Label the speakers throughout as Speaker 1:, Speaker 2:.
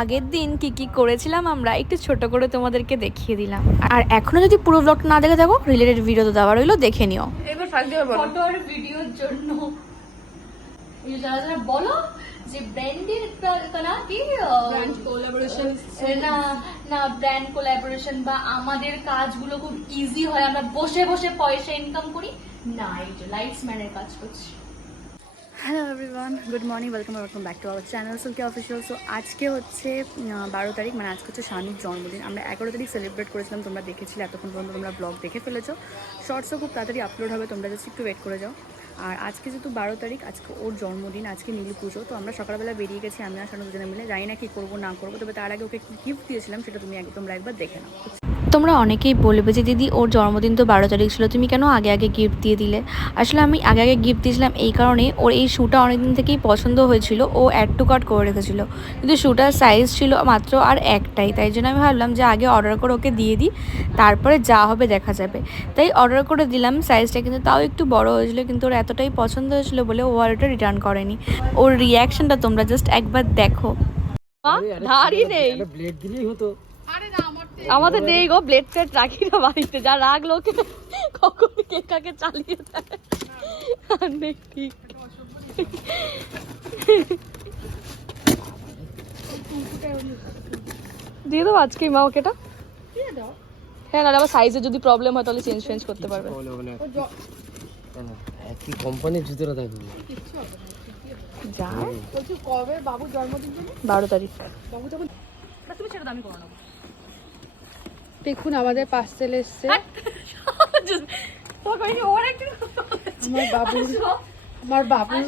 Speaker 1: আগের দিন কি কি করেছিলাম আমরা একটু ছোট করে তোমাদেরকে দেখিয়ে দিলাম। আর এখনও যদি পুরো ব্লগটা না দেখে থাকো রিলেটেড ভিডিও তো দেওয়া রইল দেখে নিও।
Speaker 2: এবার
Speaker 1: ফটো আর ভিডিওর জন্য। যারা যারা বলো যে ব্র্যান্ডের না কি? না না ব্র্যান্ড কোলাবোরেশন বা আমাদের কাজগুলো খুব ইজি হয়। আমরা বসে বসে পয়সা ইনকাম করি। না এই যে লাইটস ম্যানের কাজ করছি। Hello everyone good morning welcome welcome back to our channel সুলকে official so আজকে হচ্ছে বারো তারিখ মানে আজকে হচ্ছে শানুর জন্মদিন। আমরা এগারো তারিখ সেলিব্রেট করেছিলাম, তোমরা দেখেছিলে এতক্ষণ পর্যন্ত তোমরা ব্লগ দেখে ফেলেছো। শর্টসও খুব তাড়াতাড়ি আপলোড হবে, তোমরা জাস্ট একটু ওয়েট করে যাও। আর আজকে যেহেতু বারো তারিখ, আজকে ওর জন্মদিন, আজকে নীলু পুজো, তো আমরা সকালবেলা বেরিয়ে গেছি, আমি আর শানু দুজনে মিলে। জানি না কী করব, না করব, তবে তার আগে ওকে কি গিফট দিয়েছিলাম, সেটা তুমি তোমরা একবার দেখে নাও। তোমরা অনেকেই বলবে যে দিদি ওর জন্মদিন তো বারো তারিখ ছিল তুমি কেন আগে আগে গিফট দিয়ে দিলে? আসলে আমি আগে আগে গিফট দিয়েছিলাম এই কারণে ওর এই শ্যুটা অনেকদিন থেকেই পছন্দ হয়েছিল ও অ্যাড টু কার্ট করে রেখেছিল। কিন্তু শ্যুটার সাইজ ছিল মাত্র আর একটাই তাই জন্য আমি ভাবলাম যে আগে অর্ডার করে ওকে দিয়ে দিই তারপরে যা হবে দেখা যাবে। তাই অর্ডার করে দিলাম সাইজটা কিন্তু তাও একটু বড় হয়েছিল কিন্তু ওর এতটাই পছন্দ হয়েছিল বলে ও আর ওটা রিটার্ন করেনি। ওর রিয়াকশনটা তোমরা জাস্ট একবার দেখো। ধারই নেই।
Speaker 3: ব্লেড দিলেই হতো?
Speaker 1: আমাদের নেই গো ব্লেড ফ্লেড রাখি না বাড়িতে। যা রাগ লোকে কখন কে কাকে চালিয়ে দেয়। আর নেই ঠিক দিয়ে দেবো আজকেই মা ওকে এটা? হ্যাঁ নাহলে আবার সাইজে যদি প্রবলেম হয় তাহলে চেঞ্জ ফেঞ্জ করতে পারবে।
Speaker 2: জ-
Speaker 3: হ্যাঁ, কোম্পানির জুতোটা
Speaker 1: যা।
Speaker 2: বলছি কবে বাবুর জন্মদিন জানো
Speaker 1: বারো তারিখ।
Speaker 2: বাবু তখন
Speaker 1: তুমি সেটা দামি করো না
Speaker 2: দেখুন আমাদের পার্সেল এসছে। আমার বাবু আমার বাবুর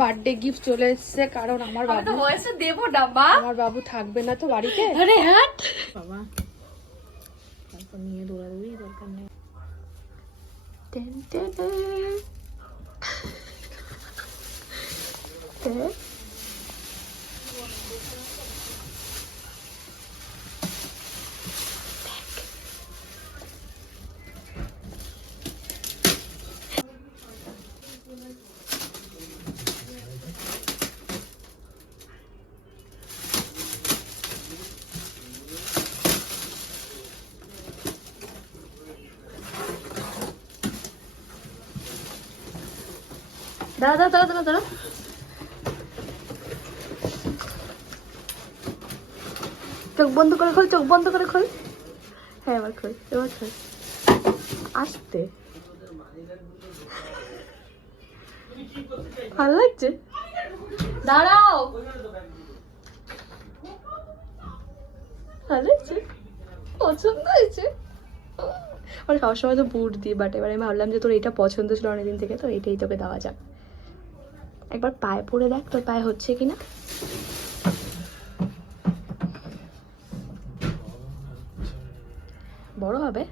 Speaker 2: বার্থডে গিফট চলে এসছে কারণ আমার বাবু
Speaker 1: দেবো ডাব্বা
Speaker 2: আমার বাবু থাকবে না তো বাড়িতে।
Speaker 1: আরে হ্যাঁ
Speaker 2: বাবা। তারপর নিয়ে দৌড়াদৌড়ি দরকার নেই।
Speaker 1: দাঁড়া দাঁড়া দাঁড়া দাঁড়া দাঁড়া চোখ বন্ধ করে খোল, চোখ বন্ধ করে খোল। হ্যাঁ এবার খোল এবার খোল। আসতে। ভালো লাগছে? দাঁড়াও। ভালো লাগছে? পছন্দ হয়েছে? আর খাওয়ার সময় তো বুট দিই বাট এবার আমি ভাবলাম যে তোর এটা পছন্দ ছিল অনেকদিন থেকে, তো এটাই তোকে দেওয়া যাক। একবার পায়ে পরে দেখ, তোর পায়ে হচ্ছে কি না বড় হবে।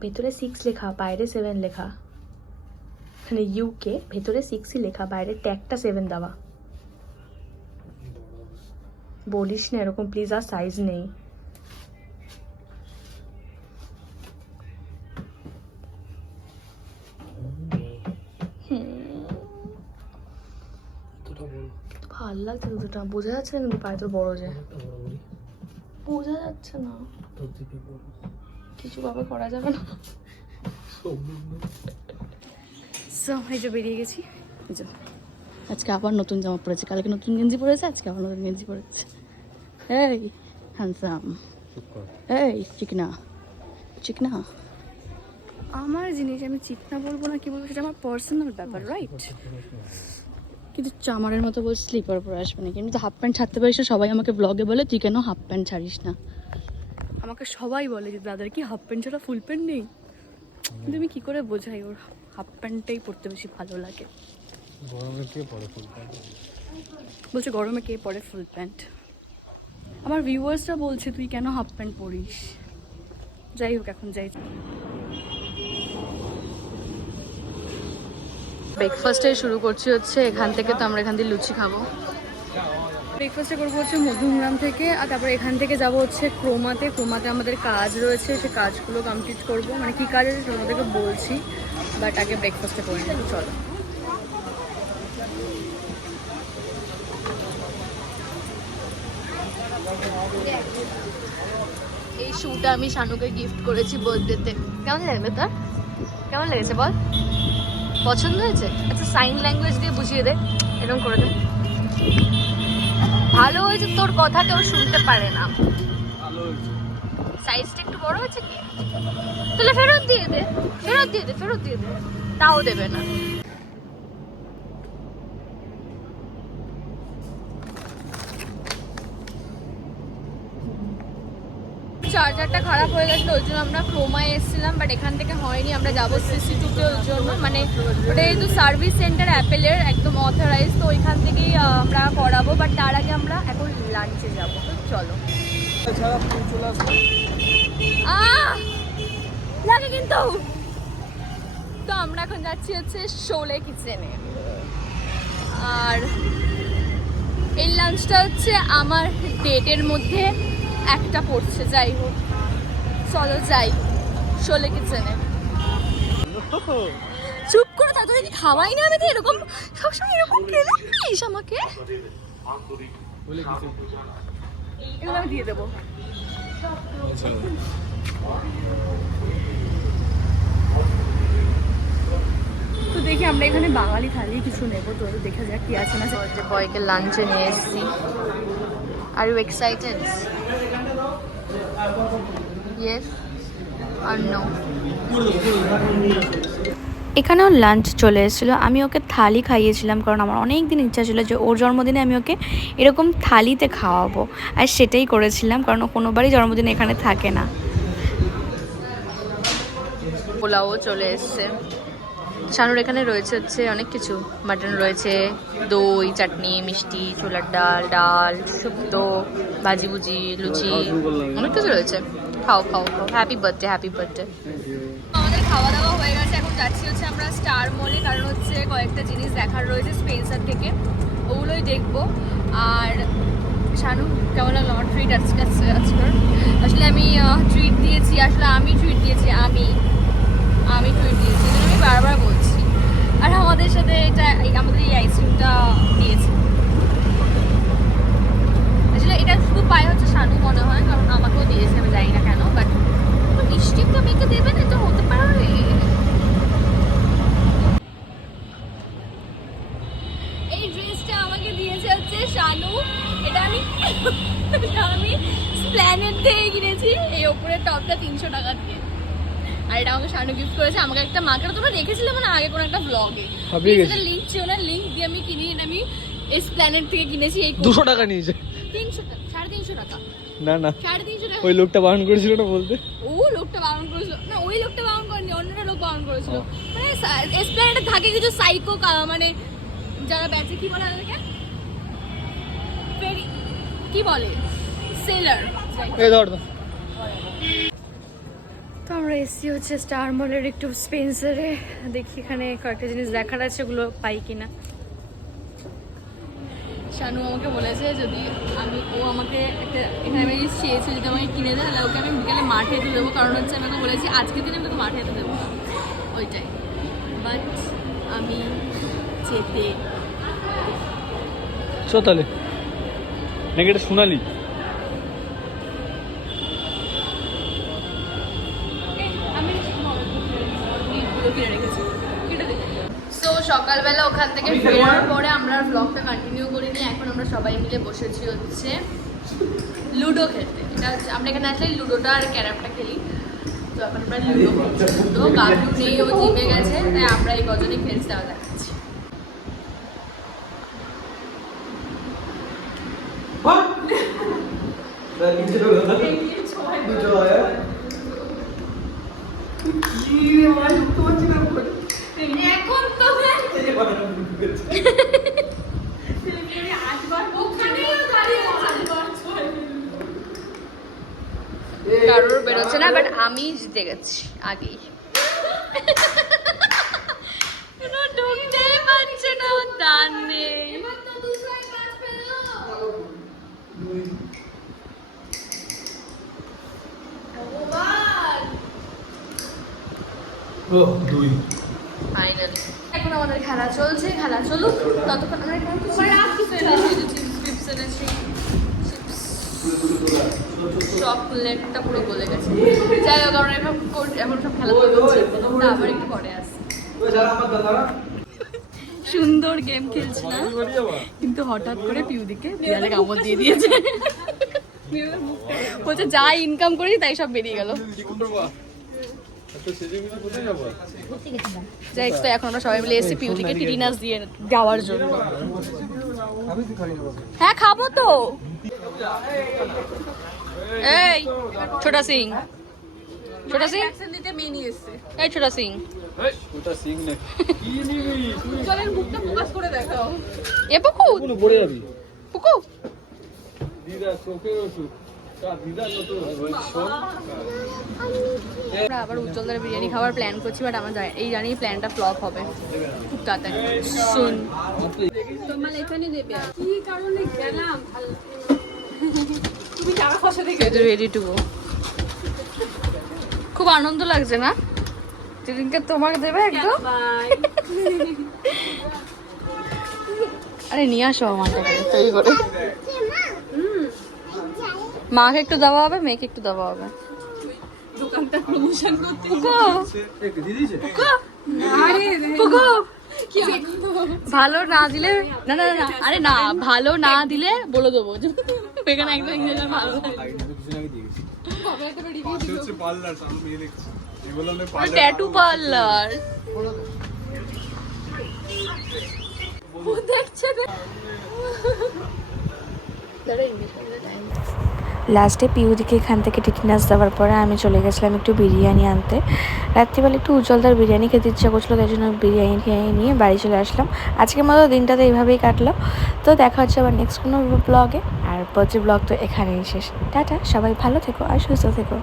Speaker 1: ভেতরে সিক্স লেখা, বাইরে সেভেন লেখা। মানে ইউকে ভেতরে সিক্সই লেখা, বাইরে ট্যাগটা সেভেন দেওয়া। বলিস না এরকম প্লিজ আর সাইজ নেই। দুটোটা বোঝা যাচ্ছে না কিন্তু পায়ে তো বড় যে বোঝা যাচ্ছে না। কিছু ভাবে করা যাবে না। সো এই যে বেরিয়ে গেছি। এই যে। আজকে আবার নতুন জামা পরেছে। কালকে নতুন গেঞ্জি পরেছে আজকে আবার নতুন গেঞ্জি পরেছে। এই হ্যান্ডসাম এই চিকনা। চিকনা। আমার জিনিস আমি চিকনা বলব না কি বলব সেটা আমার পার্সোনাল ব্যাপার রাইট কিন্তু চামারের মতো বল স্লিপার পরে আসবে না কিন্তু হাফ প্যান্ট ছাড়তে পারিস না, সবাই আমাকে ব্লগে বলে তুই কেন হাফ প্যান্ট ছাড়িস না? আমাকে সবাই বলে যে দাদার কি হাফ প্যান্ট ছাড়া ফুল প্যান্ট নেই? কিন্তু আমি কী করে বোঝাই ওর হাফ প্যান্টটাই পরতে বেশি ভালো লাগে।
Speaker 3: গরমে কে পড়ে ফুল
Speaker 1: বলছে গরমে কে পরে ফুল প্যান্ট আমার ভিউয়ার্সরা বলছে তুই কেন হাফ প্যান্ট পরিস? যাই হোক এখন যাই। ব্রেকফাস্টে শুরু করছি হচ্ছে এখান থেকে তো আমরা এখান থেকে লুচি খাব। ব্রেকফাস্টে করব হচ্ছে মধুমগ্রাম থেকে আর তারপর এখান থেকে যাব হচ্ছে ক্রোমাতে। ক্রোমাতে আমাদের কাজ রয়েছে সে কাজগুলো কমপ্লিট করব। মানে কী কাজ আছে তোমাদেরকে বলছি বাট আগে ব্রেকফাস্টে করে নেব চলো।
Speaker 4: এই শুটা আমি শানুকে গিফট করেছি বার্থডেতে কেমন লাগবে তোর? কেমন লেগেছে বল? পছন্দ হয়েছে? আচ্ছা সাইন ল্যাঙ্গুয়েজ দিয়ে বুঝিয়ে দে। এরকম করে দে। ভালো হয়েছে তোর কথা, কেউ শুনতে পারে না। সাইজটা একটু বড় হয়েছে কি? তাহলে ফেরত দিয়ে দে। ফেরত দিয়ে দে, ফেরত দিয়ে দে। তাও দেবে না। চার্জারটা খারাপ হয়ে গেছিল ওই জন্য আমরা ক্রোমায় এসেছিলাম বাট এখান থেকে হয়নি আমরা যাব সিসি টুতে ওর জন্য। মানে ওটা যেহেতু সার্ভিস সেন্টার অ্যাপেলের একদম অথরাইজ তো ওইখান থেকেই আমরা করাবো বাট তার আগে আমরা এখন লাঞ্চে যাব। তো চলো! লাগে কিন্তু! তো আমরা এখন যাচ্ছি হচ্ছে শোলে কিচেনে আর এই লাঞ্চটা হচ্ছে আমার ডেটের মধ্যে। একটা পড়ছে, যাই হোক। চলো যাই, শোলে কিচেনে। চুপ করে তাদের কি খাওয়াই না আমি তো এরকম? সবসময় এরকম খেলে খাইস আমাকে? দিয়ে দেবো। তো দেখি আমরা এখানে বাঙালি থালি কিছু নেব, তো দেখা যাক কি আছে না। বয়কে লাঞ্চে নিয়ে এসেছি। Are you excited yes or no
Speaker 5: এখানেও লাঞ্চ চলে এসেছিল। আমি ওকে থালি খাইয়েছিলাম কারণ আমার অনেক দিন ইচ্ছা ছিল যে ওর জন্মদিনে আমি ওকে এরকম থালিতে খাওয়াবো। আর সেটাই করেছিলাম কারণ ও কোনোবারই জন্মদিনে এখানে থাকে না।
Speaker 4: পোলাও চলে এসছে। শানুর এখানে রয়েছে হচ্ছে অনেক কিছু। মাটন রয়েছে, দই, চাটনি, মিষ্টি, ছোলার ডাল ডাল, শুক্তো, ভাজি ভুজি, লুচি, অনেক কিছু রয়েছে। খাও খাও খাও। হ্যাপি বার্থডে হ্যাপি বার্থডে আমাদের খাওয়া দাওয়া হয়ে গেছে, এখন যাচ্ছি হচ্ছে আমরা স্টার মলে কারণ হচ্ছে কয়েকটা জিনিস দেখার রয়েছে স্পেন্সার থেকে। ওগুলোই দেখব। আর শানু, কেমন লাগল আমার ট্রিট আজকে আজকের আসলে আমি ট্রিট দিয়েছি, আসলে আমি ট্রিট দিয়েছি, আমি। আমি টুইট দিয়েছি আমি বারবার বলছি। আর আমাদের সাথে এটা আমাদের এই আইসক্রিমটা দিয়েছে। আসলে এটা শুধু পায়ে হচ্ছে শানু মনে হয়, কারণ আমাকেও দিয়েছে আমি জানি না কেন বাট মিষ্টি তো মেয়েকে দেবে না এটা হতে পারে এই ড্রেসটা আমাকে দিয়েছে হচ্ছে শানু এটা আমি এটা আমি স্প্ল্যানেট থেকে কিনেছি এই ওপরের টপটা তিনশো টাকা দিয়ে আর এটা আমাকে শানু গিফট করেছে আমাকে একটা মাকে তোমরা দেখেছিলে মানে আগে কোনো একটা ব্লগে লিঙ্ক ছিল না লিঙ্ক দিয়ে আমি কিনি আমি এসপ্ল্যানেট থেকে কিনেছি এই
Speaker 6: দুশো টাকা নিয়েছে।
Speaker 4: তিনশো টাকা সাড়ে তিনশো টাকা।
Speaker 6: না না।
Speaker 4: সাড়ে তিনশো টাকা।
Speaker 6: ওই লোকটা বারণ করেছিল না বলতে?
Speaker 4: ও লোকটা বারণ করেছিল। না ওই লোকটা বারণ করেনি অন্যটা লোক বারণ করেছিল। মানে এসপ্ল্যানেটে থাকে কিছু সাইকো মানে যারা বেচে কি বলে তাদেরকে কি বলে? সেলার
Speaker 6: এই ধর ধর।
Speaker 5: তো আমরা এসছি হচ্ছে স্টার মলের একটু স্পেন্সারে দেখি এখানে কয়েকটা জিনিস দেখার আছে ওগুলো পাই কিনা।
Speaker 4: শানু আমাকে বলেছে যদি আমি ও আমাকে একটা এখানে আমি চেয়েছে যদি আমাকে কিনে দেয় তাহলে ওকে আমি বিকেলে মাঠে যেতে দেবো। কারণ হচ্ছে আমি ওকে বলেছি আজকের দিনে আমি তোকে মাঠে যেতে দেবো। ওইটাই। বাট আমি যেতে
Speaker 6: চো তাহলে। নাকি এটা শোনালি?
Speaker 4: সকালবেলা ওখান থেকে ফেরার পরে আমরা ব্লগটা কন্টিনিউ করিনি এখন আমরা সবাই মিলে বসেছি হচ্ছে লুডো খেলতে। এটা হচ্ছে আমরা এখানে আসলে লুডোটা আর ক্যারামটা খেলি। তো এখন আমরা লুডো খেলছি। তো গাবলু নেই ও জিমে গেছে তাই আমরা এই কজনই খেলতে দেওয়া দেখাচ্ছি। এখন? তো কারোর বেরোচ্ছে না বাট আমি জিতে গেছি আগেই। ঢুকতেই পারছে না দান। নেই ফাইনালি। এখন আমাদের খেলা চলছে খেলা চলুক ততক্ষণ আমরা এখানে চিপস এনেছি চিপস এনেছি চিপস চকলেটটা পুরো গলে গেছে। যাই হোক আমরা এখন এখন সব খেলাধুলা করছি না আবার একটু পরে আসি সুন্দর গেম খেলছিলাম কিন্তু হঠাৎ করে পিউদিকে বিড়ালে কামড় দিয়ে দিয়েছে। বলছে যা ইনকাম করি তাই সব বেরিয়ে গেল। যাই তো এখন আমরা সবাই মিলে এসেছি পিউদিকে টিটিনাস দিয়ে যাওয়ার জন্য। হ্যাঁ খাব তো। এই ছোটা সিং। ছোটা সিং? এই ছোটা সিং। এ পুকু। পুকু।
Speaker 6: দিদা চোখের ওষুধ।
Speaker 4: আমরা আবার উজ্জ্বলদার বিরিয়ানি খাওয়ার প্ল্যান করছি বাট আমার জানি- এই জানি প্ল্যানটা ফ্লপ হবে। খুব তাড়াতাড়ি। শুন।
Speaker 2: তোমার এখানে দেবে? কি কারণে গেলাম? তুমি টাকা পয়সা থেকে
Speaker 4: রেডি টু গো খুব আনন্দ লাগছে না? যেদিনকে তোমাকে দেবে একদম। আরে নিয়ে আসো আমাকে। তৈরি করে মাকে একটু দেওয়া হবে মেয়েকে একটু দেওয়া হবে।
Speaker 2: দোকানটা প্রমোশন করতে
Speaker 4: ভালো না দিলে না না না, না আরে না ভালো না দিলে বলে দেবো। এখানে একদম ইংরেজি ভালো ট্যাটু পার্লার দেখছে।
Speaker 5: লাস্টে পিউদিকে এখান থেকে টিটিনাস দেওয়ার পরে আমি চলে গেছিলাম একটু বিরিয়ানি আনতে। রাত্রিবেলা একটু উজ্জ্বলদার বিরিয়ানি খেতে ইচ্ছা করছিল, তাই জন্য বিরিয়ানি খেয়ে নিয়ে বাড়ি চলে আসলাম। আজকের মতো দিনটা তো এইভাবেই কাটলো। তো দেখা হচ্ছে আবার নেক্সট কোনো ব্লগে আর পরের ব্লগ তো এখানেই শেষ। টাটা, সবাই ভালো থেকো আর সুস্থ থেকো।